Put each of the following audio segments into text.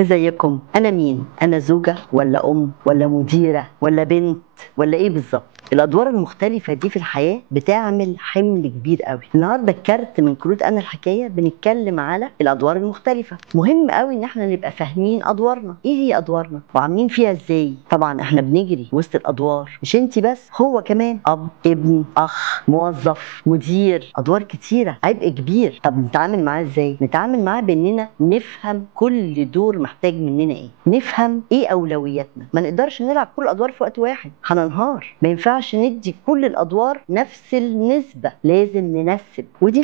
ازيكم؟ انا مين؟ انا زوجة ولا ام ولا مديرة ولا بنت ولا ايه بالظبط؟ الادوار المختلفة دي في الحياة بتعمل حمل كبير قوي. النهارده الكارت من كروت انا الحكاية بنتكلم على الادوار المختلفة. مهم قوي ان احنا نبقى فاهمين ادوارنا، ايه هي ادوارنا وعاملين فيها ازاي. طبعا احنا بنجري وسط الادوار، مش انتي بس، هو كمان اب، ابن، اخ، موظف، مدير، ادوار كتيرة، عبء كبير. طب نتعامل معاه ازاي؟ نتعامل معاه باننا نفهم كل دور محتاج مننا ايه، نفهم ايه اولوياتنا. ما نقدرش نلعب كل الادوار في وقت واحد، هننهار. ما ينفعش ندي كل الادوار نفس النسبه، لازم ننسب. ودي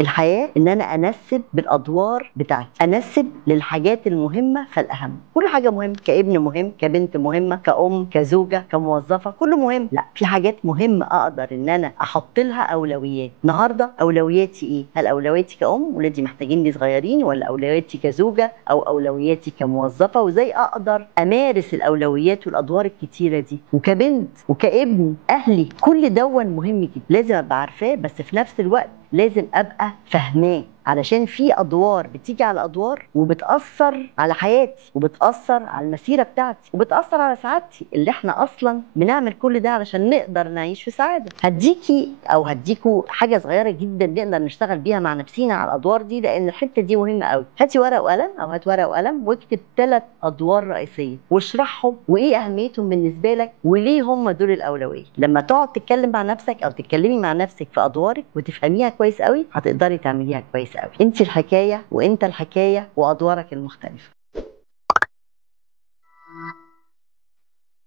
الحياه ان انا انسب بالادوار بتاعتي، انسب للحاجات المهمه فالاهم. كل حاجه مهمه، كابن مهم، كبنت مهمه، كأم، كزوجه، كموظفه، كله مهم. لا، في حاجات مهمه اقدر ان انا احط لها اولويات. النهارده اولوياتي ايه؟ هل اولوياتي كأم ولادي محتاجين لي صغيرين، ولا اولوياتي كزوجه، او اولوياتي كموظفه؟ وازاي اقدر امارس الاولويات والادوار الكتيره دي؟ وكبنت وكابن، اهلي، كل دون مهم جدا، لازم ابقى عارفاه، بس في نفس الوقت لازم ابقى فاهماه، علشان في ادوار بتيجي على ادوار وبتاثر على حياتي، وبتاثر على المسيره بتاعتي، وبتاثر على سعادتي، اللي احنا اصلا بنعمل كل ده علشان نقدر نعيش في سعاده. هديكوا حاجه صغيره جدا نقدر نشتغل بيها مع نفسينا على الادوار دي، لان الحته دي مهمه قوي. هاتي ورقه وقلم، او هات ورقه وقلم واكتب 3 ادوار رئيسيه واشرحهم، وايه اهميتهم بالنسبه لك، وليه هم دول الاولويه. لما تقعد تتكلم مع نفسك او تتكلمي مع نفسك في ادوارك وتفهميها كويس قوي، هتقدري تعمليها كويس قوي. انت الحكايه وانت الحكايه، وادوارك المختلفه.